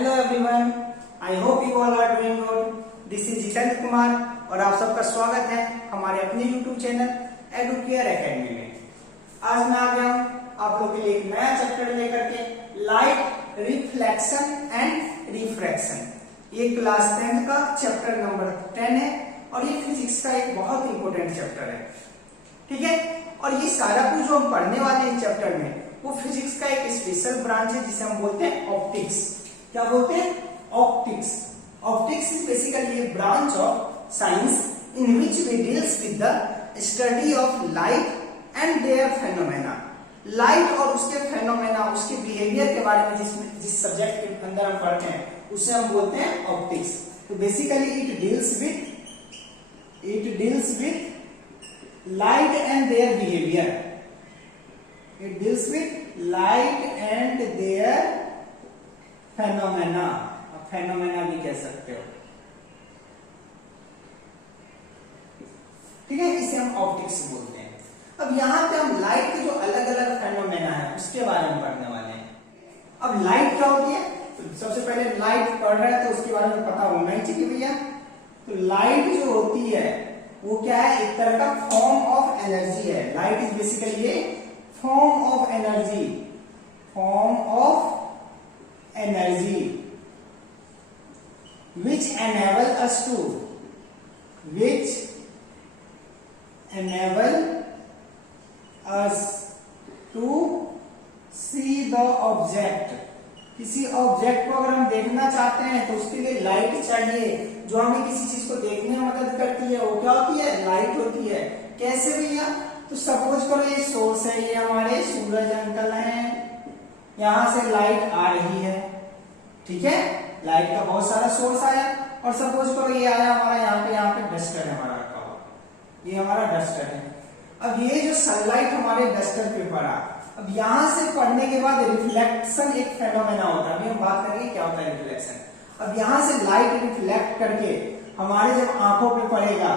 Hello everyone, I hope you all are doing good. This is Jitendra Kumar और आप सबका स्वागत है हमारे अपने यूट्यूब चैनल एडुकेयर एकेडमी में। आज मैं आ गया हूँ आप लोग के लिए एक नया चैप्टर लेकर के, लाइट रिफ्लेक्शन एंड रिफ्रैक्शन। ये क्लास 10 का चैप्टर नंबर 10 है और ये फिजिक्स का एक बहुत इंपॉर्टेंट चैप्टर है, ठीक है। और ये सारा कुछ जो हम पढ़ने वाले हैं चैप्टर में वो फिजिक्स का एक स्पेशल ब्रांच है जिसे हम बोलते हैं ऑप्टिक्स। क्या बोलते हैं? Optics. Optics is basically a branch of science in which we deals with the study of light and their phenomena. Light और उसके फेनोमेना, उसके बिहेवियर के बारे में जिस सब्जेक्ट के अंदर हम पढ़ते हैं उसे हम बोलते हैं ऑप्टिक्स। तो basically it deals with light and their behavior. It deals with light and their phenomena. phenomena भी कह सकते हो, ठीक है। इसे हम ऑप्टिक्स बोलते हैं। अब यहाँ पे हम लाइट के जो अलग अलग फेनोमेना है उसके बारे में पढ़ने वाले हैं। अब लाइट क्या होती है? तो सबसे पहले लाइट पढ़ रहे हैं तो उसके बारे में पता होना ही चाहिए भैया। तो लाइट जो होती है वो क्या है? एक तरह का फॉर्म ऑफ एनर्जी है। Light is basically A form of energy, form of energy which enable us to see the object। किसी ऑब्जेक्ट को अगर हम देखना चाहते हैं तो उसके लिए लाइट चाहिए। जो हमें किसी चीज को देखने में मदद करती है वो क्या होती है? लाइट होती है। कैसे भैया? तो सपोज करो ये सोर्स है, ये हमारे सूरज अंकल हैं, यहां से लाइट आ रही है, ठीक है। लाइट का बहुत सारा सोर्स आया और सपोज करो ये आया हमारा यहाँ पे डस्टर है हमारा रखा हुआ, ये हमारा डस्टर है। अब ये जो सनलाइट हमारे डस्टर पे पड़ा, अब यहां से पढ़ने के बाद रिफ्लेक्शन एक फेनोमेना होता है। अभी हम बात करेंगे क्या होता है रिफ्लेक्शन। अब यहां से लाइट रिफ्लेक्ट करके हमारे जब आंखों पे पड़ेगा,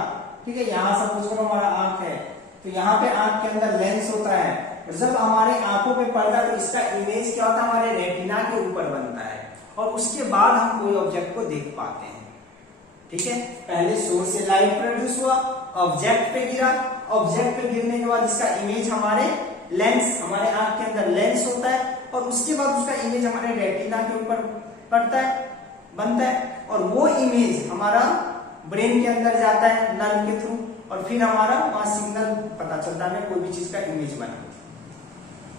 ठीक है, यहां सपोज करो हमारा आंख है तो यहाँ पे आंख के अंदर लेंस होता है और जब हमारे आंखों पे पड़ता है तो इसका इमेज क्या होता है? हमारे रेटिना के ऊपर बनता है और उसके बाद हम कोई ऑब्जेक्ट को देख पाते हैं, ठीक है। पहले सोर्स से लाइट प्रोड्यूस हुआ, ऑब्जेक्ट पे गिरा, ऑब्जेक्ट पे गिरने के बाद इसका इमेज हमारे लेंस, हमारे आंख के अंदर लेंस होता है और उसके बाद उसका इमेज हमारे रेटिना के ऊपर पड़ता है, बनता है और वो इमेज हमारा ब्रेन के अंदर जाता है नर्व के थ्रू और फिर हमारा वहां सिग्नल पता चलता है कोई भी चीज का इमेज बना।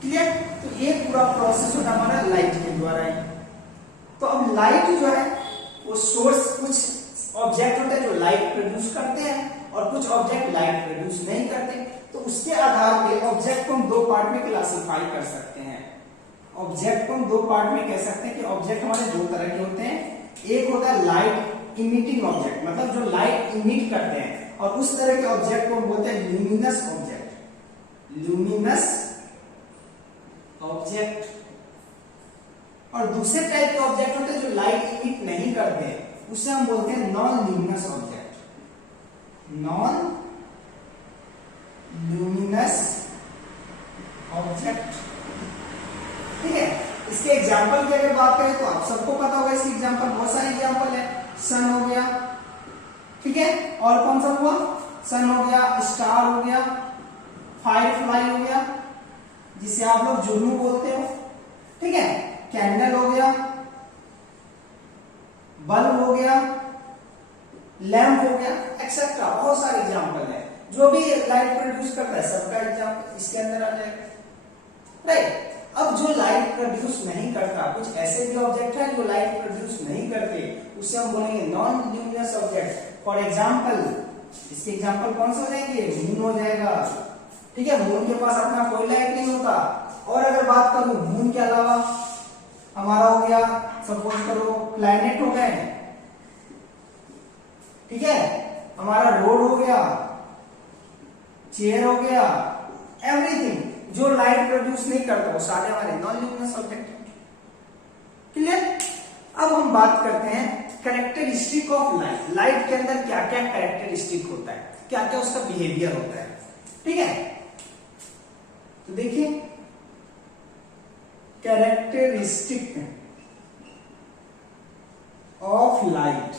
क्लियर? तो ये पूरा प्रोसेस होता है हमारा लाइट के द्वारा है। तो अब लाइट जो है वो सोर्स, कुछ ऑब्जेक्ट होते हैं जो लाइट प्रोड्यूस करते हैं और कुछ ऑब्जेक्ट लाइट प्रोड्यूस नहीं करते। तो उसके आधार पे ऑब्जेक्ट को हम दो पार्ट में क्लासिफाई कर सकते हैं। ऑब्जेक्ट को हम दो पार्ट में कह सकते हैं कि ऑब्जेक्ट हमारे दो तरह के होते हैं। एक होता है लाइट इमिटिंग ऑब्जेक्ट, मतलब जो लाइट इमिट करते हैं, और उस तरह के ऑब्जेक्ट को हम बोलते हैं ल्यूमिनस ऑब्जेक्ट। Luminous object. और दूसरे टाइप के ऑब्जेक्ट होते हैं जो लाइट इमिट नहीं करते, उसे हम बोलते हैं non luminous object. Non luminous object, ठीक है। इसके एग्जाम्पल की अगर बात करें तो आप सबको पता होगा इसके एग्जाम्पल, बहुत सारे एग्जाम्पल है। सन हो गया, ठीक है, और कौन सा हुआ? सन हो गया, स्टार हो गया, फायर फ्लाई हो गया जिसे आप लोग जुगनू बोलते हो, ठीक है, कैंडल हो गया, बल्ब हो गया, लैंप हो गया, एक्सेट्रा। बहुत सारे एग्जाम्पल है। जो भी लाइट प्रोड्यूस करता है सबका एग्जाम्पल इसके अंदर आ जाएगा, राइट। अब जो लाइट प्रोड्यूस नहीं करता, कुछ ऐसे भी ऑब्जेक्ट है जो लाइट प्रोड्यूस नहीं करते, उसे हम बोलेंगे non luminous object. For example, इसके एग्जाम्पल कौन से हो जाएंगे? मून हो जाएगा, ठीक है। मून के पास अपना कोई लाइट नहीं होता। और अगर बात करूं मून के अलावा हमारा हो गया, सपोज करो प्लैनेट हो गए, ठीक है, हमारा रोड हो गया, चेयर हो गया, एवरीथिंग जो लाइट प्रोड्यूस नहीं करता वो सारे हमारे नॉन ल्यूमिनस ऑब्जेक्ट है। क्लियर? अब हम बात करते हैं कैरेक्टरिस्टिक ऑफ लाइट। लाइट के अंदर क्या क्या कैरेक्टरिस्टिक होता है, क्या क्या उसका बिहेवियर होता है, ठीक है। तो देखिए कैरेक्टरिस्टिक ऑफ लाइट।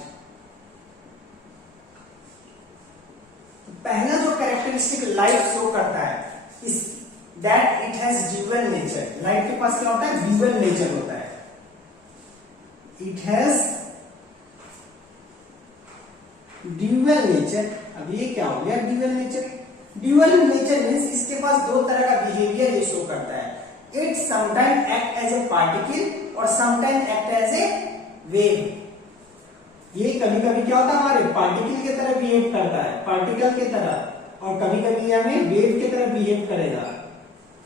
पहला जो कैरेक्टरिस्टिक लाइट शो करता है इस that it has dual nature. Light के पास क्या होता है? ड्यूअल नेचर होता है। It has dual nature. अब ये क्या हो गया dual nature? Dual nature means इसके पास दो तरह का बिहेवियर ये शो करता है। It sometime act as a particle और sometime act as a wave. ये कभी कभी क्या होता है हमारे पार्टिकल की तरह बिहेव करता है, पार्टिकल की तरह, और कभी कभी हमें वेव की तरह बिहेव करेगा।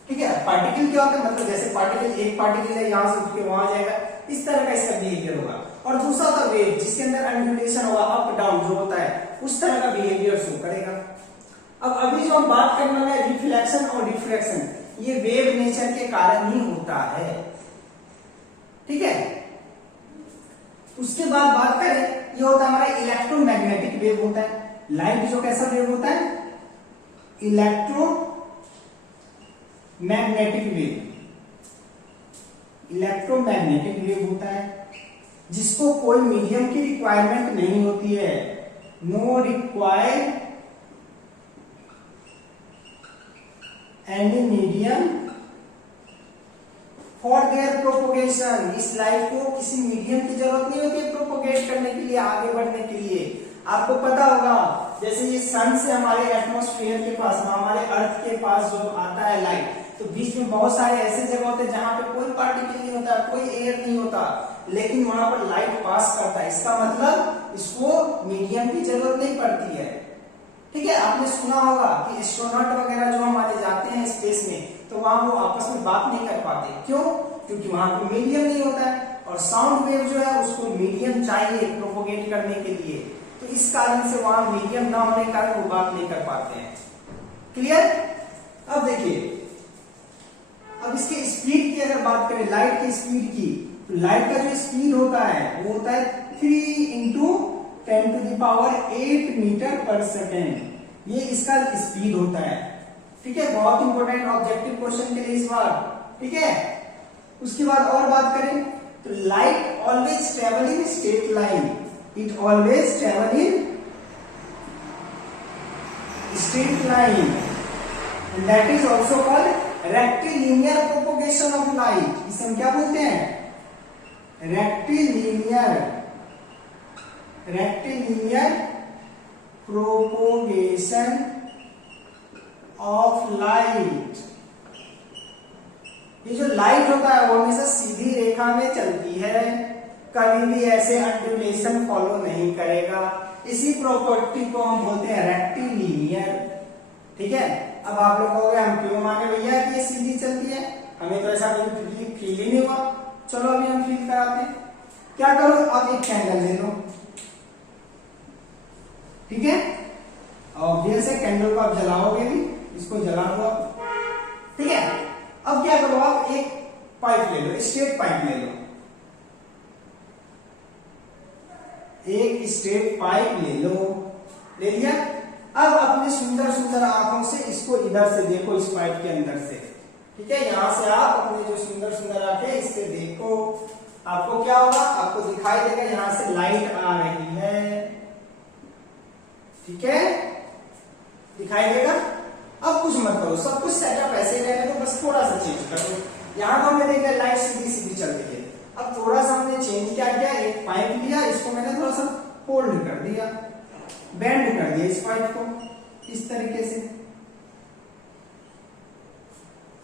ठीक है, पार्टिकल क्या होता है मतलब जैसे पार्टिकल, एक पार्टिकल है यहां से उठ के वहां जाएगा, इस तरह का इसका बिहेवियर होगा। और दूसरा होता है वेव, जिसके अंदर अंडुलेशन होगा, अप डाउन जो होता है उस तरह का बिहेवियर शो करेगा। अब अभी जो हम बात करने वाले रिफ्लेक्शन और डिफ्रैक्शन, ये वेव नेचर के कारण ही होता है। ठीक है, उसके बाद बात करें, ये होता है हमारा इलेक्ट्रोमैग्नेटिक वेव होता है। लाइट जो कैसा वेव होता है? Electromagnetic wave. इलेक्ट्रोमैग्नेटिक वेव होता है जिसको कोई मीडियम की रिक्वायरमेंट नहीं होती है। No require any medium for their propagation. इस लाइट को किसी मीडियम की जरूरत नहीं होती है प्रोपोगेट करने के लिए, आगे बढ़ने के लिए। आपको पता होगा जैसे ये सन से हमारे एटमॉस्फेयर के पास, हमारे अर्थ के पास जो आता है लाइट, तो बीच में बहुत सारे ऐसे जगह होते हैं जहां पे कोई पार्टिकल नहीं होता, कोई एयर नहीं होता, लेकिन वहां पर लाइट पास करता है। इसका मतलब इसको मीडियम की जरूरत नहीं पड़ती है। ठीक है, आपने सुना होगा कि एस्ट्रोनॉट वगैरह जो हमारे जाते हैं स्पेस में, तो वहां वो आपस में बात नहीं कर पाते। क्यों? क्योंकि वहां पे मीडियम नहीं होता है, और साउंड वेव जो है उसको मीडियम चाहिए प्रोपोगेट करने के लिए, तो इस कारण से वहां मीडियम ना होने के कारण वो बात नहीं कर पाते हैं। क्लियर? अब देखिए, अब इसके स्पीड की अगर बात करें, लाइट की स्पीड की, तो लाइट का जो स्पीड होता है वो होता है 3 इंटू 10⁸ मीटर पर सेकेंड। ये इसका स्पीड होता है। ठीक है, बहुत इंपॉर्टेंट ऑब्जेक्टिव क्वेश्चन के लिए इस बार। ठीक है, उसके बाद और बात करें तो light always travel in straight line. It always travel in straight line and that is also called rectilinear propagation of light. इसे हम क्या बोलते हैं? Rectilinear propagation of light. ये जो लाइट होता है वो हमेशा सीधी रेखा में चलती है, कभी भी ऐसे अंडुलेशन फॉलो नहीं करेगा। इसी प्रॉपर्टी को हम बोलते हैं रेक्टिलिनियर। ठीक है, अब आप लोग कहोगे हम क्यों माने भैया कि ये सीधी चलती है, हमें तो ऐसा कभी फील ही नहीं हुआ। चलो अभी हम फील कराते हैं। क्या करो, अब एक कैंडल ले लो। ठीक है, ऑब्वियस है कैंडल को आप जलाओगे भी, इसको जला दो आप। ठीक है, अब क्या करो, आप एक पाइप ले लो, स्ट्रेट पाइप ले लो, एक स्ट्रेट पाइप ले लो। ले लिया? अब अपने सुंदर सुंदर आंखों से इसको इधर से देखो, इस पाइप के अंदर से। ठीक है, यहां से आप अपने जो सुंदर सुंदर आंखें इससे देखो, आपको क्या होगा? आपको दिखाई देगा यहां से लाइट आ रही है। ठीक है, दिखाई देगा। अब कुछ मत करो, सब कुछ सेटअप ऐसे ही रहने दो, बस थोड़ा सा चेंज करो। यहां तो हमने देखा लाइट सीधी सीधी चल रही है, अब थोड़ा सा हमने चेंज क्या किया, एक पाइप लिया, इसको मैंने थोड़ा सा फोल्ड कर दिया, बेंड कर दिया इस पाइप को इस तरीके से।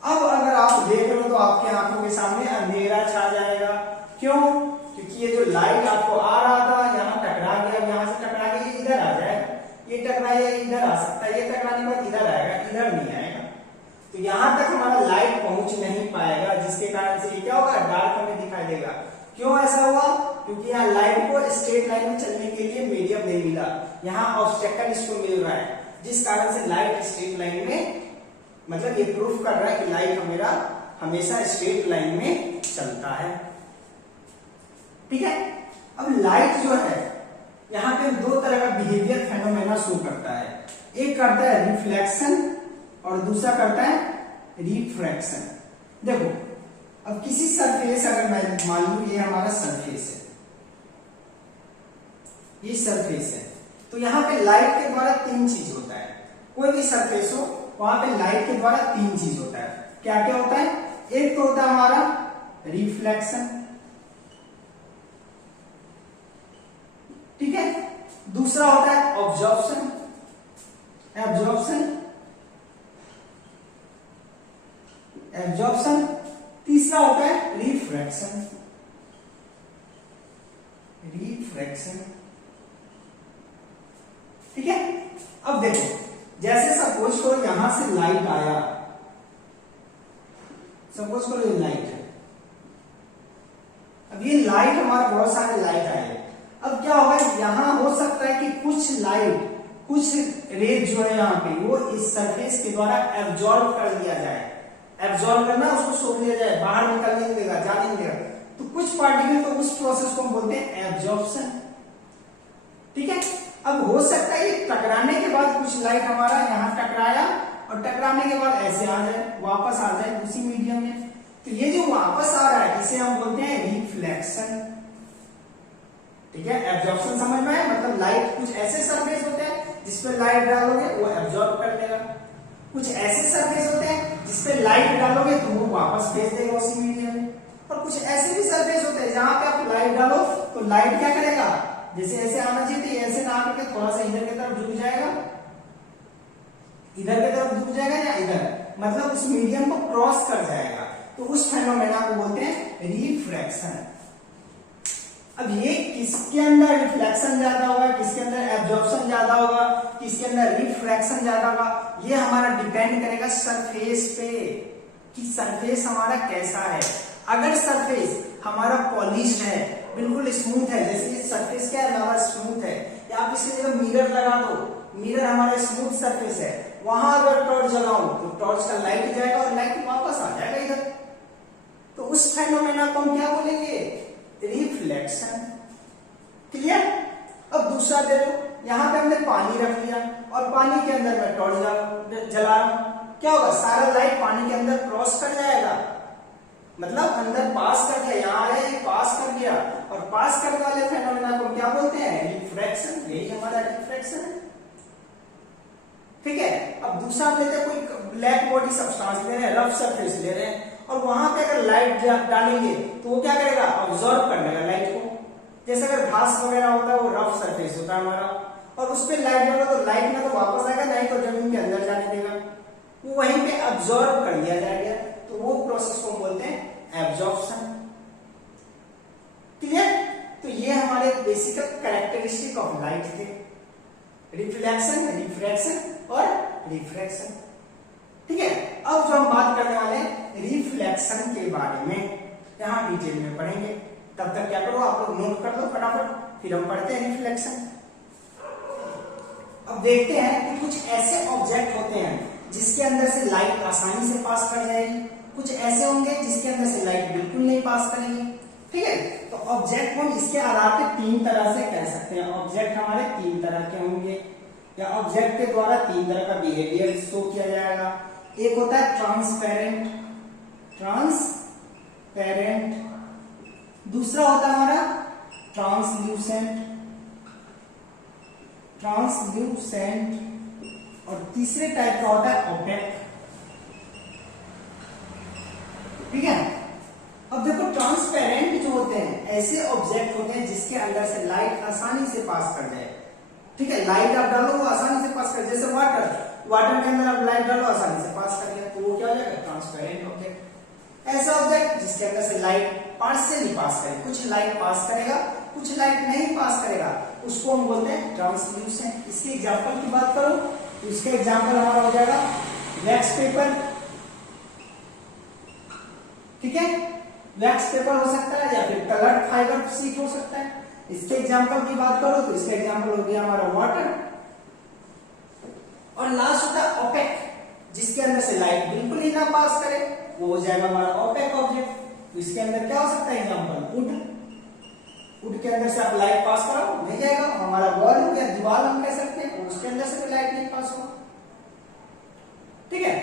अब अगर आप देख लो तो आपके आंखों के सामने अंधेरा छा जाएगा। क्यों? क्योंकि ये जो लाइट आपको आ रहा था यहाँ टकरा गया, यहां से टकरा के ये इधर आ जाएगा, ये टकराया इधर आ सकता है, ये टकराने के बाद इधर आएगा, इधर नहीं आएगा। तो यहां तक हमारा लाइट पहुंच नहीं पाएगा, जिसके कारण से ये क्या होगा, डार्क हमें दिखाई देगा। क्यों ऐसा हुआ? क्योंकि यहाँ लाइट को स्ट्रेट लाइन में चलने के लिए मीडियम नहीं मिला, यहाँ ऑब्स्टेकल इसको मिल रहा है, जिस कारण से लाइट स्ट्रेट लाइन में, मतलब ये प्रूफ कर रहा है कि लाइट मेरा हमेशा स्ट्रेट लाइन में चलता है। ठीक है, अब लाइट जो है यहाँ पे दो तरह का बिहेवियर फेनोमेना शो करता है। एक करता है रिफ्लेक्शन और दूसरा करता है रिफ्रैक्शन। देखो, अब किसी सरफेस, अगर मैं मान लू ये हमारा सरफेस है, ये सरफेस है। तो यहाँ पे लाइट के द्वारा तीन चीज होता है, कोई भी सरफेस हो वहां पे लाइट के द्वारा तीन चीज होता है। क्या क्या होता है? एक तो होता है हमारा रिफ्लेक्शन, ठीक है, दूसरा होता है ऑब्जॉर्प्शन, एब्जॉर्प्शन, तीसरा होता है रिफ्रैक्शन, ठीक है। अब देखो, जैसे सपोज करो यहां से लाइट आया, सपोज करो ये लाइट है, अब ये लाइट हमारे बहुत सारे लाइट आए, अब क्या होगा, यहां हो सकता है कि कुछ लाइट, कुछ रेज जो है यहाँ पे वो इस सरफेस के द्वारा एब्जॉर्ब कर लिया जाए। एब्जॉर्ब करना, उसको सोख लिया जाए, बाहर निकलने नहीं देगा, जाने नहीं देगा। तो कुछ पार्टिकल, तो उस प्रोसेस को हम बोलते हैं एब्जॉर्प्शन, ठीक है। अब हो सकता है ये टकराने के बाद कुछ लाइट हमारा यहाँ टकराया और टकराने के बाद ऐसे आ जाए, वापस आ जाए उसी मीडियम में, तो ये जो वापस आ रहा है इसे हम बोलते हैं रिफ्लेक्शन, ठीक है। एब्जॉर्प्शन समझ में आया, मतलब लाइट, कुछ ऐसे सरफेस होते हैं जिसपे लाइट डालोगे वो एब्जॉर्ब कर लेगा, कुछ ऐसे सरफेस होते हैं जिसपे लाइट डालोगे तो वो वापस भेज देगा उसी मीडियम में, और कुछ ऐसे भी सरफेस होते हैं जहां पे आप लाइट डालो तो लाइट क्या करेगा, जैसे ऐसे आना चाहिए तो ऐसे ना आकर के थोड़ा सा इधर की तरफ झुक जाएगा, इधर की तरफ झुक जाएगा या इधर, मतलब उस मीडियम को क्रॉस कर जाएगा, तो उस फेनोमेना को बोलते हैं रिफ्रैक्शन। अब ये किसके अंदर रिफ्लेक्शन ज्यादा होगा, किसके अंदर एब्जॉर्प्शन ज्यादा होगा, किसके अंदर रिफ्रैक्शन ज्यादा होगा, ये हमारा डिपेंड करेगा सरफेस पे, कि सरफेस हमारा कैसा है। अगर सरफेस हमारा पॉलिश है, बिल्कुल स्मूथ है, जैसे ये सरफेस क्या है, हमारा स्मूथ है, या आप इसके जगह मिरर लगा दो, मिरर हमारा स्मूथ सरफेस है, वहां अगर टॉर्च जलाऊं तो टॉर्च का लाइट जाएगा और लाइट वापस आ जाएगा इधर, तो उस फेनोमेना को हम क्या बोलेंगे, रिफ्लेक्शन, क्लियर। अब दूसरा दे दो, यहां पे हमने पानी रख लिया और पानी के अंदर मैं टॉर्च जला रहा हूं, क्या होगा, सारा लाइट पानी के अंदर क्रॉस कर जाएगा, मतलब अंदर पास कर गया, यहाँ आया ये पास कर गया, और पास करने वाले फेनोमेना को क्या बोलते हैं, रिफ्रैक्शन, यही हमारा रिफ्रैक्शन है, ठीक है। अब दूसरा लेते हैं, कोई ब्लैक बॉडी सब्सटेंस ले रहे हैं, रफ सरफेस ले रहे हैं, और वहां पे अगर लाइट डालेंगे तो वो क्या करेगा, ऑब्जॉर्ब कर लेगा लाइट को, जैसे अगर घास वगैरह होता है वो रफ सरफेस होता है हमारा, और उस पर लाइट डालो तो लाइट में तो वापस आएगा, नहीं तो जमीन के अंदर जाने देगा, वो वहीं पे ऑब्जॉर्ब कर लिया जाएगा, तो वो प्रोसेस को बोलते हैं एब्जॉर्प्शन, क्लियर। तो ये हमारे बेसिक कैरेक्टरिस्टिक ऑफ लाइट थे, रिफ्लेक्शन, रिफ्रैक्शन और रिफ्रैक्शन, ठीक है। अब जो हम बात करने वाले हैं रिफ्लेक्शन के बारे में, यहां डिटेल में पढ़ेंगे, तब तक क्या करो, आप लोग नोट कर लो फटाफट, फिर हम पढ़ते हैं रिफ्लेक्शन। अब देखते हैं कि कुछ ऐसे ऑब्जेक्ट होते हैं जिसके अंदर से लाइट आसानी से पास कर जाएगी, कुछ ऐसे होंगे जिसके अंदर से लाइट बिल्कुल नहीं पास करेगी, ठीक है। तो ऑब्जेक्ट हम इसके आधार पे तीन तरह से कह सकते हैं, ऑब्जेक्ट हमारे तीन तरह के होंगे, या ऑब्जेक्ट के द्वारा तीन तरह का बिहेवियर शो किया जाएगा। एक होता है ट्रांसपेरेंट, दूसरा होता है हमारा ट्रांसल्यूसेंट, और तीसरे टाइप का होता है ओपेक, ठीक है। अब देखो, ट्रांसपेरेंट जो होते हैं ऐसे ऑब्जेक्ट होते हैं जिसके अंदर से लाइट आसानी से पास कर जाए, ठीक है। लाइट आप डालो वो आसानी से पास कर, जैसे वाटर के अंदर आप लाइट डालो आसानी से पास कर गया, तो वो क्या हो जाएगा, ट्रांसपेरेंट ऑब्जेक्ट। ऐसा ऑब्जेक्ट जिसके अंदर से लाइट पार्शियली पास करे, कुछ लाइट पास करेगा, कुछ लाइट नहीं पास करेगा, उसको हम बोलते हैं ट्रांसल्यूसेंट। इसके एग्जांपल की बात करो तो इसका एग्जांपल हमारा हो जाएगा वैक्स पेपर, ठीक है, वैक्स पेपर हो सकता है, या फिर कलर्ड फाइबर शीट हो सकता है। इसके एग्जांपल की बात करो तो इसका एग्जांपल हो गया हमारा वाटर, और लास्ट होता है ओपेक, जिसके अंदर से लाइट बिल्कुल ही ना पास करे, वो हो जाएगा हमारा ओपेक ऑब्जेक्ट। तो इसके अंदर क्या हो सकता है एग्जांपल, वुड के अंदर से आप लाइट पास कराओ नहीं जाएगा, हमारा वॉल या दीवार हम कह सकते हैं, उसके अंदर से भी लाइट नहीं पास होगा, ठीक है।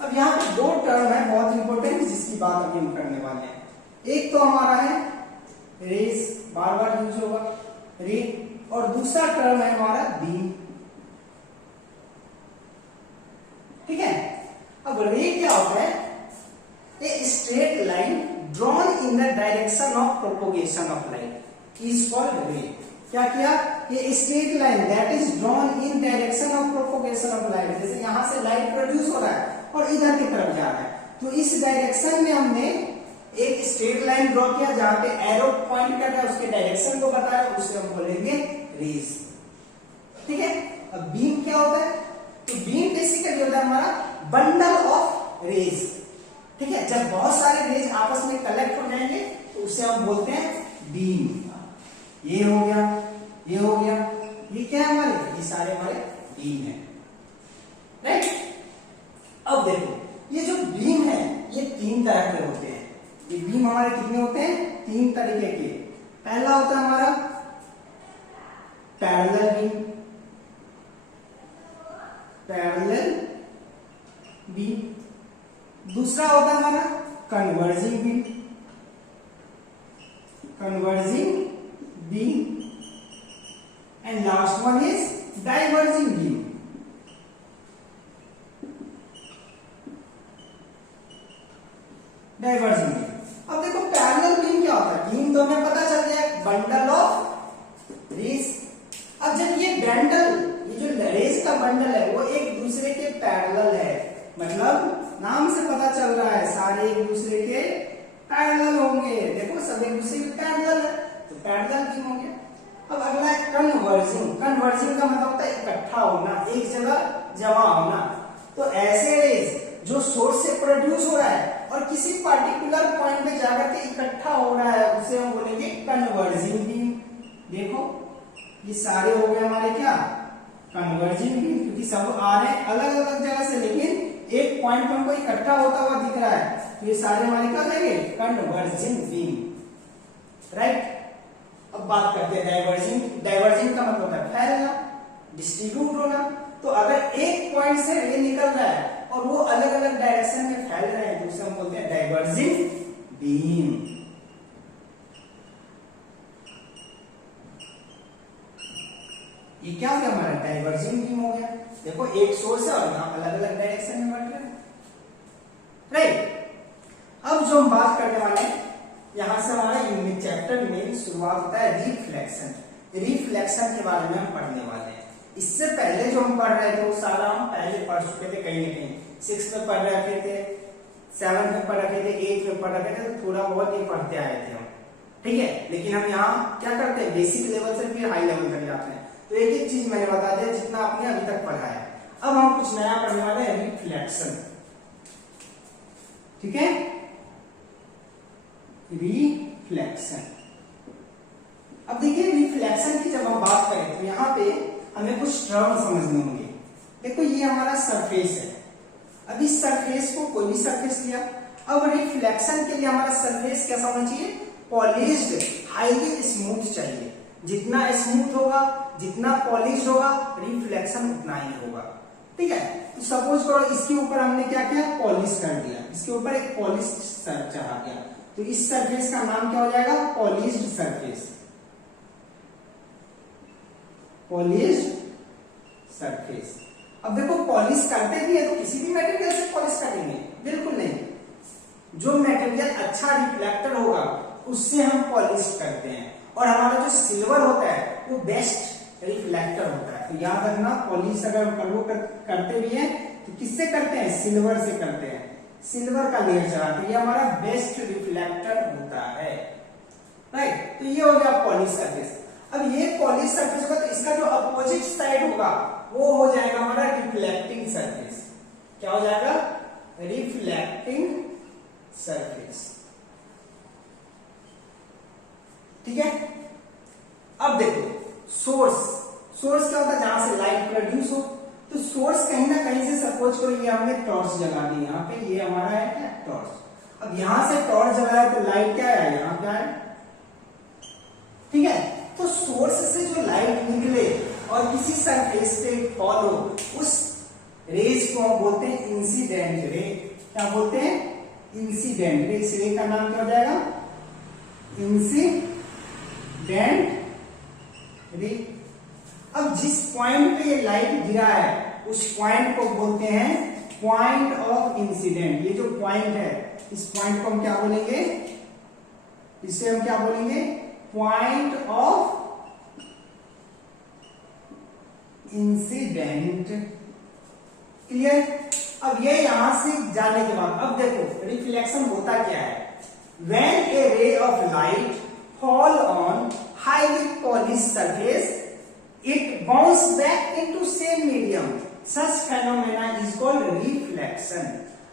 अब यहाँ पे दो टर्म है बहुत इंपॉर्टेंट जिसकी बात अभी हम करने वाले हैं। एक तो हमारा है रेस, बार बार यूज होगा, रे और दूसरा टर्म है हमारा बीम। ठीक है, अब रे क्या होता है? A straight line drawn in the direction of propagation of light is called रे। क्या किया? ये straight line that is drawn in direction of propagation of light, जैसे यहां से लाइट प्रोड्यूस हो रहा है और इधर की तरफ जा रहा है, तो इस डायरेक्शन में हमने एक स्ट्रेट लाइन ड्रॉ किया जहां पे एरो पॉइंट कर रहा है, उसके डायरेक्शन को बताया, उसे हम बोलेंगे रेज। ठीक है, अब बीम क्या होता है? तो बीम बेसिकली होता है हमारा बंडल ऑफ रेज। ठीक है, जब बहुत सारे रेज आपस में कलेक्ट हो जाएंगे तो उसे हम बोलते हैं बीम। ये हो गया, ये हो गया, ये क्या है हमारे? ये सारे हमारे बीम है, राइट। अब देखो, ये जो बीम है ये तीन तरह के होते हैं। ये बीम हमारे कितने होते हैं? तीन तरीके के। पहला होता है हमारा पैरेलल बीम, पैरेलल बीम। दूसरा होता है हमारा converging beam, converging beam. And last one is diverging beam. Diverging beam. अब देखो पैरेलल बीम क्या होता है? बीम तो हमें पता चल गया, बंडल ऑफ रेज। अब जब ये बंडल, ये जो रेज का बंडल है वो एक दूसरे के पैरेलल है, मतलब नाम से पता चल रहा है सारे एक दूसरे के पैरेलल होंगे। देखो सब एक दूसरे के पैरेलल है तो पैरेलल बीम हो गया। अब अगला है कन्वर्जिंग। कन्वर्जिंग का मतलब होता है इकट्ठा होना, एक जगह जमा होना। तो ऐसे रेज जो सोर्स से प्रोड्यूस हो रहा है और किसी पार्टिकुलर पॉइंट पे जाकर के इकट्ठा हो रहा है, उसे हम बोलेंगे कन्वर्जिंग बीम। देखो ये सारे हो गए हमारे क्या? कन्वर्जिंग बीम, क्योंकि सब आ रहे हैं अलग अलग जगह से, लेकिन एक पॉइंट पे हमको इकट्ठा होता हुआ दिख रहा है, तो ये सारे हमारे क्या रहेंगे? Converging beam, right. अब बात करते हैं डाइवर्जिंग। डाइवर्जिंग का मतलब होता है फैलना, डिस्ट्रीब्यूट होना। तो अगर एक पॉइंट से रे निकल रहा है और वो अलग अलग डायरेक्शन में फैल रहे हैं तो उसे हम बोलते हैं डाइवर्जिंग बीम। ये क्या हो गया हमारा? डाइवर्जिंग बीम हो गया। देखो एक सोर्स है और यहां अलग अलग डायरेक्शन में बढ़ रहे हैं, राइट। अब जो हम बात करने वाले हैं, यहां से हमारा यूनिट चैप्टर में शुरुआत होता है रिफ्लेक्शन। रिफ्लेक्शन के बारे में हम पढ़ने वाले हैं। इससे पहले जो हम पढ़ रहे थे वो सारा हम पहले पढ़ चुके थे, कहीं ना कहीं 6 में पढ़ रखे थे, 7 में पढ़ रखे थे, 8 में पढ़ रखे थे, तो थोड़ा बहुत ये पढ़ते आए थे हम। ठीक है, लेकिन हम यहाँ क्या करते हैं? बेसिक लेवल से फिर हाई लेवल तक जाते हैं। तो एक एक चीज मैंने बता दिया जितना आपने अभी तक पढ़ा है। अब हम कुछ नया पढ़ने वाले हैं, रिफ्लेक्शन। ठीक है, रिफ्लेक्शन। अब देखिए रिफ्लेक्शन की जब हम बात करें तो यहाँ पे हमें कुछ टर्म समझने होंगे। देखो ये हमारा सरफेस है, अब इस सरफेस को कोई भी सरफेस लिया, अब रिफ्लेक्शन के लिए हमारा सरफेस कैसा होना चाहिए? पॉलिश्ड, हाईली स्मूथ चाहिए। जितना स्मूथ होगा, जितना पॉलिश होगा, रिफ्लेक्शन उतना ही होगा। ठीक है, तो सपोज करो इसके ऊपर हमने क्या किया? पॉलिश कर दिया, इसके ऊपर एक पॉलिश चढ़ा दिया, तो इस सरफेस का नाम क्या हो जाएगा? Polished surface, polished surface. अब देखो पॉलिश करते भी है तो किसी भी मटेरियल से पॉलिश करेंगे? बिल्कुल नहीं। जो मटेरियल अच्छा रिफ्लेक्टर होगा उससे हम पॉलिश करते हैं, और हमारा जो सिल्वर होता है वो बेस्ट रिफ्लेक्टर होता है। तो याद रखना, पॉलिश अगर करते भी हैं तो किससे करते हैं? सिल्वर से करते हैं, सिल्वर का लेयर चढ़ाते हैं, ये हमारा बेस्ट रिफ्लेक्टर होता है, राइट। तो ये हो गया पॉलिश सरफेस। अब ये पॉलिश सरफेस होगा तो इसका जो अपोजिट साइड होगा वो हो जाएगा हमारा रिफ्लेक्टिंग सरफेस। क्या हो जाएगा? Reflecting surface. ठीक है, अब देखो सोर्स। सोर्स क्या होता है? जहां से लाइट प्रोड्यूस हो। तो सोर्स कहीं ना कहीं से, सपोज करो ये हमने टॉर्च जला दी यहाँ पे, ये हमारा है क्या? टॉर्च। अब यहां से टॉर्च जलाए तो लाइट क्या है? यहाँ क्या है? ठीक है, तो सोर्स से जो लाइट निकले और किसी सरफेस पे फॉल हो, उस रेज को हम बोलते हैं इंसिडेंट रे। क्या बोलते हैं? Incident ray. इस रे का नाम क्या हो जाएगा? Incident ray. अब जिस पॉइंट पे ये लाइट गिरा है उस पॉइंट को बोलते हैं पॉइंट ऑफ इंसिडेंट। ये जो पॉइंट है इस पॉइंट को हम क्या बोलेंगे, इसे हम क्या बोलेंगे, पॉइंट ऑफ इंसिडेंट। क्लियर। अब ये यहां से जाने के बाद अब देखो रिफ्लेक्शन होता क्या है। When a ray of light fall on highly polished surface, it bounces back into same medium. Such phenomena is called reflection.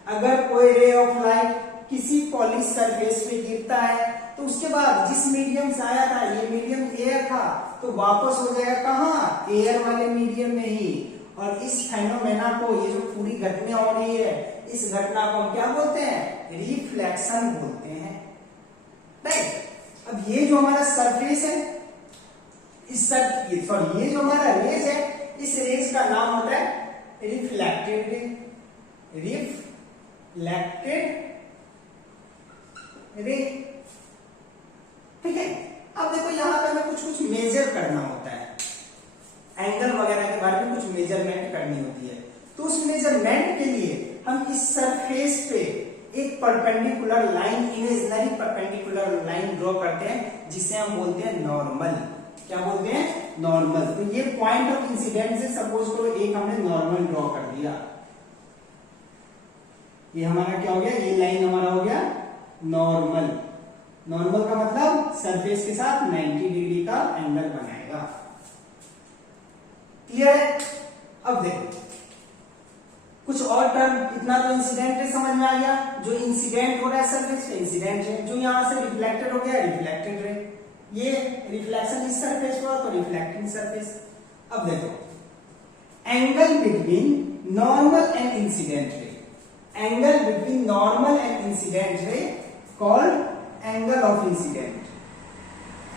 अगर कोई रे ऑफ लाइट किसी पॉलिश सरफेस पे गिरता है तो उसके बाद जिस मीडियम से आया था, ये मीडियम एयर था, तो वापस हो जाएगा कहाँ, एयर वाले मीडियम में ही। और इस फेनोमेना को, ये जो पूरी घटना हो रही है, इस घटना को हम क्या बोलते हैं, रिफ्लेक्शन बोलते हैं। राइट। अब ये जो हमारा सरफेस है, इस सॉरी ये जो हमारा रेज है, इस रेज का नाम होता है रिफ्लेक्टेड रे। रिफ्लेक्टेड रे। ठीक है। अब देखो यहां पे हमें कुछ मेजर करना होता है, एंगल वगैरह के बारे में कुछ मेजरमेंट करनी होती है। तो उस मेजरमेंट के लिए हम इस सरफेस पे एक perpendicular line, imaginary perpendicular line draw करते हैं, जिसे हम बोलते हैं नॉर्मल। क्या बोलते हैं, नॉर्मल। तो ये पॉइंट ऑफ इंसिडेंट से सपोज करो एक हमने नॉर्मल ड्रॉ कर दिया, ये हमारा क्या हो गया, ये लाइन हमारा हो गया नॉर्मल। नॉर्मल का मतलब सरफेस के साथ 90 डिग्री का एंगल बनाएगा। क्लियर है। अब देखो कुछ और टर्म, इतना तो इंसिडेंट रे समझ में आ गया, जो इंसिडेंट हो रहा है सरफेस पे इंसिडेंट रे, जो यहां से रिफ्लेक्टेड हो गया रिफ्लेक्टेड रे। ये रिफ्लेक्शन इस सरफेस पर तो रिफ्लेक्टिंग सरफेस। अब देखो angle between normal and incident ray, angle between normal and incident ray called angle of incident.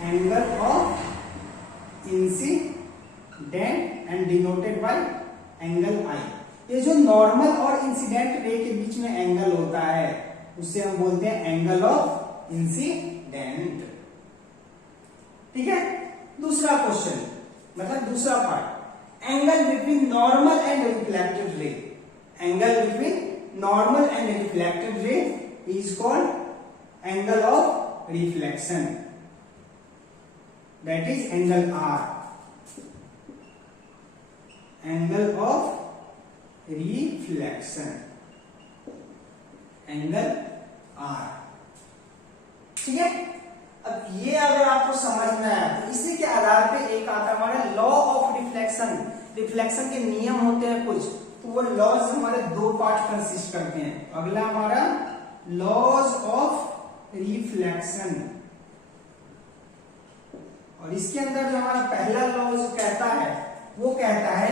Angle of incident and denoted by angle I. ये जो नॉर्मल और incident ray के बीच में एंगल होता है उससे हम बोलते हैं एंगल ऑफ इंसिडेंट। ठीक है। दूसरा क्वेश्चन, मतलब दूसरा part, angle between normal and reflected ray. Angle between normal and reflected ray is called angle of reflection, that is angle R. Angle of reflection, angle R. ठीक है। अब ये अगर आपको समझ में आया तो इसी के आधार पे एक आता है हमारा लॉ ऑफ रिफ्लेक्शन। रिफ्लेक्शन के नियम होते हैं कुछ, तो वो लॉज हमारे दो पार्ट कंसिस्ट करते हैं। अगला हमारा लॉज ऑफ रिफ्लेक्शन, और इसके अंदर जो हमारा पहला लॉज कहता है वो कहता है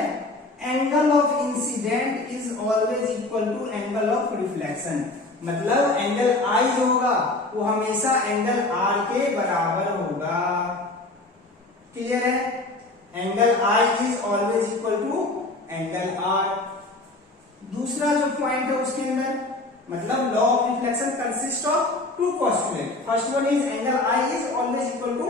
angle of incident is always equal to angle of reflection. मतलब एंगल आई जो होगा वो हमेशा एंगल आर के बराबर होगा। क्लियर है। Angle I is always equal to angle R. दूसरा जो पॉइंट है उसके अंदर, मतलब law of reflection consist of two postulate. First one is angle I is always equal to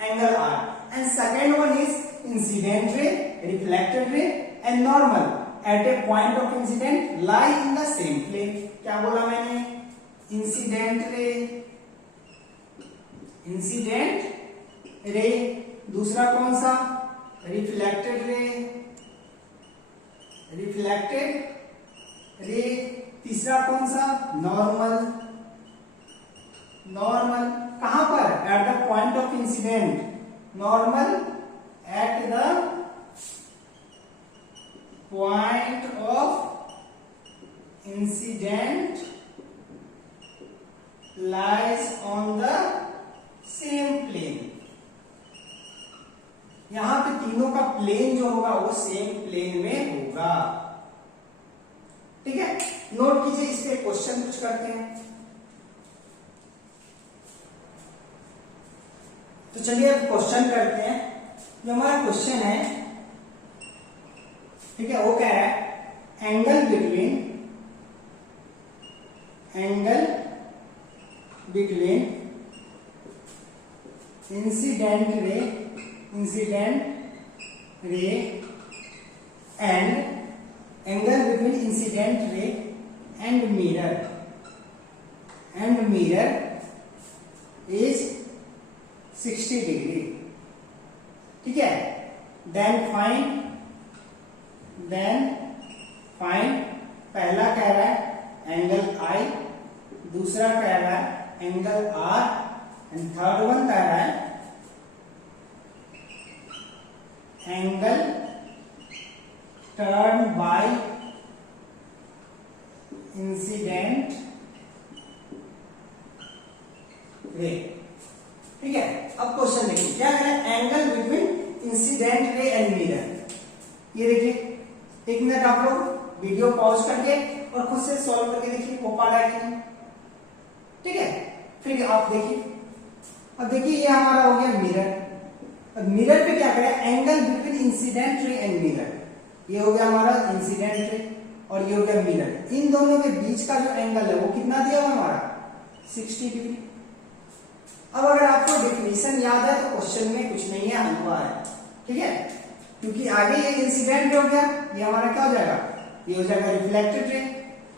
angle R and second one is incident ray, reflected ray and normal at a point of incidence lie in the same plane. क्या बोला मैंने, incident ray, incident ray. दूसरा कौन सा, reflected ray, reflected रे। तीसरा कौन सा, नॉर्मल, नॉर्मल। कहां पर, at the point of incident. Normal at the point of incident lies on the same plane। यहां पे तीनों का प्लेन जो होगा वो सेम प्लेन में होगा। ठीक है। नोट कीजिए, इस पे क्वेश्चन कुछ करते हैं। तो चलिए अब क्वेश्चन करते हैं। जो हमारा क्वेश्चन है, ठीक है, वो कह रहा है angle between incident ray incident ray and angle between incident ray and mirror is 60 degree. ठीक है, देन फाइंड पहला कह रहा है एंगल आई, दूसरा कह रहा है angle R and third one कह रहा है angle turn by incident ray. ठीक है, अब क्वेश्चन देखिए क्या कह रहा है, angle between incident ray and mirror. ये देखिए, एक मिनट आप लोग वीडियो पॉज करके और खुद से सॉल्व करके देखिए हो पा रहा है कि नहीं। ठीक है, फिर आप देखिए, अब देखिए ये हमारा हो गया मिरर। अब मिरर पे क्या करें, angle between incident ray and mirror. ये हो गया हमारा इंसिडेंट रे और ये हो गया मिरर। इन दोनों के बीच का जो एंगल है वो कितना दिया हुआ हमारा 60 डिग्री। अब अगर आपको डेफिनेशन याद है तो क्वेश्चन में कुछ नहीं है, हुआ है। ठीक है, क्योंकि आगे ये इंसिडेंट हो गया, ये हमारा क्या हो जाएगा, ये हो जाएगा रिफ्लेक्टेड रे,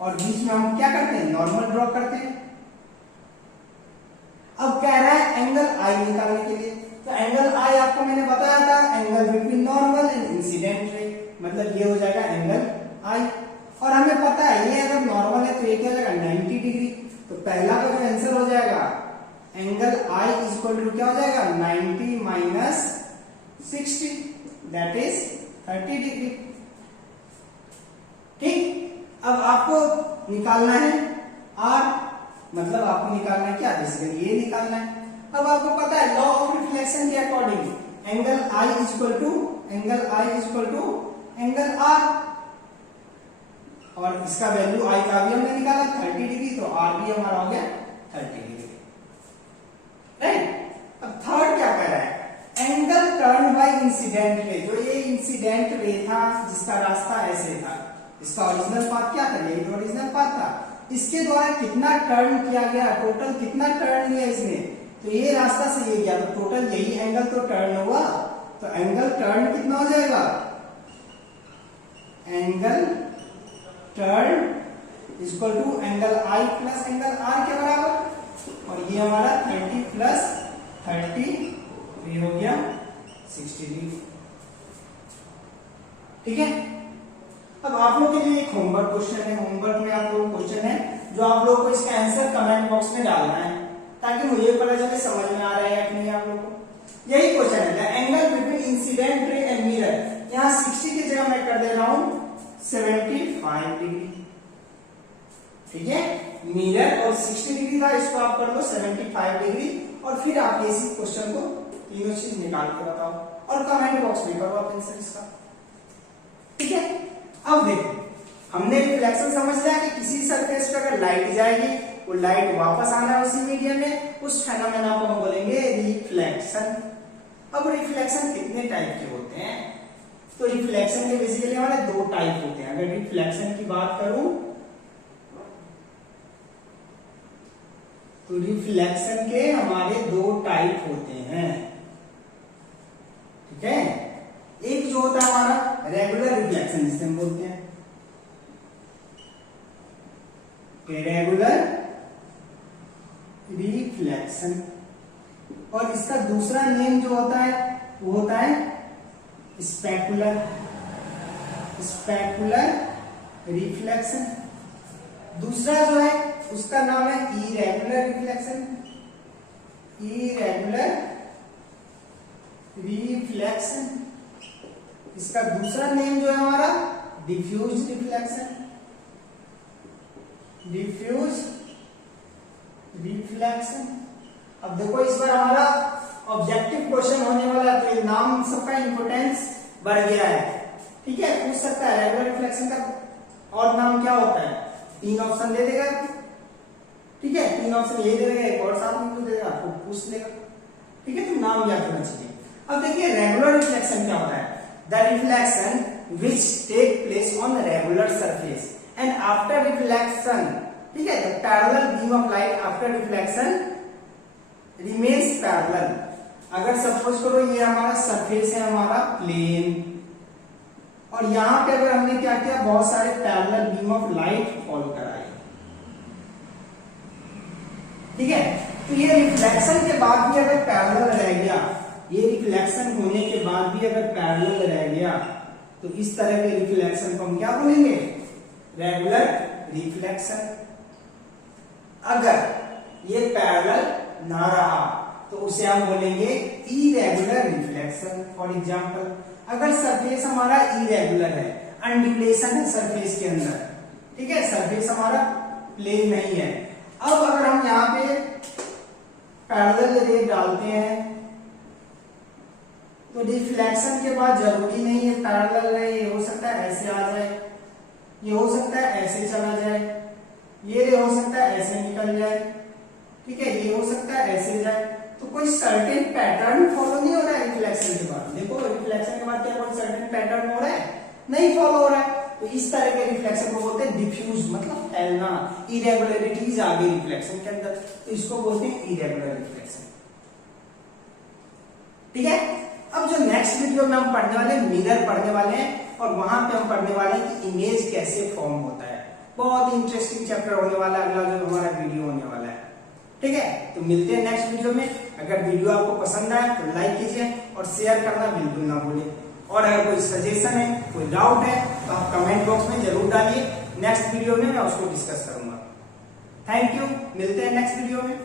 और बीच में हम क्या करते हैं, नॉर्मल ड्रॉ करते हैं। अब कह रहा है एंगल आई निकालने के लिए, तो एंगल आई आपको मैंने बताया था angle between normal and incident रे, मतलब ये हो जाएगा एंगल आई। और हमें पता है ये अगर नॉर्मल है तो ये क्या हो जाएगा 90 डिग्री। तो पहला का जो आंसर हो जाएगा angle I is equal to क्या हो जाएगा 90 माइनस 60, दैट इज 30 डिग्री। ठीक, अब आपको निकालना है आर, मतलब आपको निकालना है क्या, बेसिकली ये निकालना है। अब आपको पता है लॉ ऑफ रिफ्लेक्शन के according angle I is equal to angle R, और इसका वैल्यू आई का भी हमने निकाला 30 डिग्री, तो आर भी हमारा हो गया 30 डिग्री। राइट, अब थर्ड क्या कह रहा है, angle turn by incident ray. जो ये इंसिडेंट रे था जिसका रास्ता ऐसे था, इसका ओरिजिनल पाथ क्या था, यही तो ओरिजिनल पाथ था, इसके द्वारा कितना टर्न किया गया, टोटल कितना टर्न लिया इसने, तो ये रास्ता से ये गया, तो टोटल यही एंगल तो टर्न हुआ। तो एंगल टर्न कितना हो जाएगा, angle turn equal to angle I plus angle R के बराबर, और ये हमारा 30 प्लस 30 ये हो गया 60 डिग्री। ठीक है, अब आप लोग के लिए एक होमवर्क क्वेश्चन है। होमवर्क में आप लोग क्वेश्चन है जो आप लोग को इसका आंसर कमेंट बॉक्स में डालना है, ताकि मुझे पता चले समझ में आ रहा है या नहीं आप लोग को। यही क्वेश्चन है, angle between incident ray and mirror. यहाँ 60 की जगह मैं कर दे रहा हूं 75 डिग्री। ठीक है, मिरर और 60 डिग्री था, इसको आप कर लो 75 डिग्री, और फिर आप इसी क्वेश्चन को तीनों चीज निकाल के बताओ और कमेंट बॉक्स में करो आप आंसर इसका। ठीक है, अब देखो हमने रिफ्लेक्शन समझ लिया कि किसी सरफेस पे अगर लाइट जाएगी वो लाइट वापस आना है उसी मीडियम में, उस फेनोमेना को हम बोलेंगे रिफ्लेक्शन। अब रिफ्लेक्शन कितने टाइप के होते हैं, तो रिफ्लेक्शन के बेसिकली हमारे दो टाइप होते हैं। अगर रिफ्लेक्शन की बात करूं तो रिफ्लेक्शन के हमारे दो टाइप होते हैं। ठीक है, एक जो होता है हमारा रेगुलर रिफ्लेक्शन जिसे हम बोलते हैं, रेगुलर रिफ्लेक्शन, और इसका दूसरा नेम जो होता है वो होता है स्पेकुलर रिफ्लेक्शन। दूसरा जो है उसका नाम है इरेगुलर रिफ्लेक्शन। इसका दूसरा नेम जो है हमारा डिफ्यूज रिफ्लेक्शन। अब देखो इस बार हमारा ऑब्जेक्टिव क्वेश्चन होने वाला है, तो ये नाम सबका इंपोर्टेंस बढ़ गया है। ठीक है, पूछ सकता है रेगुलर रिफ्लेक्शन का और नाम क्या होता है, 3 ऑप्शन दे देगा। ठीक है, 3 ऑप्शन ये दे देगा, एक और साथ में दे देगा, आपको पूछ लेगा। ठीक है, तो नाम याद होना चाहिए। अब देखिए रेगुलर रिफ्लेक्शन क्या होता है, the reflection which take place on regular surface and after reflection, ठीक है, the parallel beam of light after reflection remains parallel. अगर सपोज करो ये हमारा सरफेस है, हमारा प्लेन, और यहां पे अगर हमने क्या किया, बहुत सारे parallel beam of light fall कराए, ठीक है, तो ये रिफ्लेक्शन के बाद भी अगर पैरेलल रह गया, ये रिफ्लेक्शन होने के बाद भी अगर पैरेलल रह गया, तो इस तरह के रिफ्लेक्शन को हम क्या बोलेंगे, रेगुलर रिफ्लेक्शन। अगर ये पैरेलल ना रहा तो उसे हम बोलेंगे इरेगुलर रिफ्लेक्शन। फॉर एग्जांपल, अगर सरफेस हमारा इरेगुलर है, अनड्यूलेशन है सरफेस के अंदर, ठीक है, सरफेस हमारा प्लेन नहीं है, अब अगर हम यहाँ पे पैरेलल रे डालते हैं तो रिफ्लेक्शन के बाद जरूरी नहीं है पैरेलल रे, ये हो सकता है ऐसे आ जाए, ये हो सकता है ऐसे चला जाए, ये रे हो सकता है ऐसे निकल जाए, ठीक है, ये हो सकता है ऐसे जाए, तो कोई सर्टेन पैटर्न फॉलो नहीं हो रहा है रिफ्लेक्शन के बाद। देखो रिफ्लेक्शन के बाद क्या कोई सर्टेन पैटर्न हो रहा है, नहीं फॉलो हो रहा है, तो इस तरह के रिफ्लेक्शन को बोलते हैं डिफ्यूज, मतलब फैलना, इरेगुलरिटीज आ गई रिफ्लेक्शन के अंदर, तो इसको बोलते हैं इरेगुलर रिफ्लेक्शन, ठीक है। अब जो नेक्स्ट वीडियो में हम पढ़ने वाले हैं, मिरर पढ़ने वाले हैं, और वहां पे हम पढ़ने वाले हैं कि इमेज कैसे फॉर्म होता है। बहुत इंटरेस्टिंग चैप्टर होने वाला है, अगला जो हमारा वीडियो होने वाला है, ठीक है। तो मिलते हैं नेक्स्ट वीडियो में। अगर वीडियो आपको पसंद आए तो लाइक कीजिए और शेयर करना बिल्कुल ना भूलें, और अगर कोई सजेशन है, कोई डाउट है, तो आप कमेंट बॉक्स में जरूर डालिए, नेक्स्ट वीडियो में मैं उसको डिस्कस करूंगा। थैंक यू, मिलते हैं नेक्स्ट वीडियो में।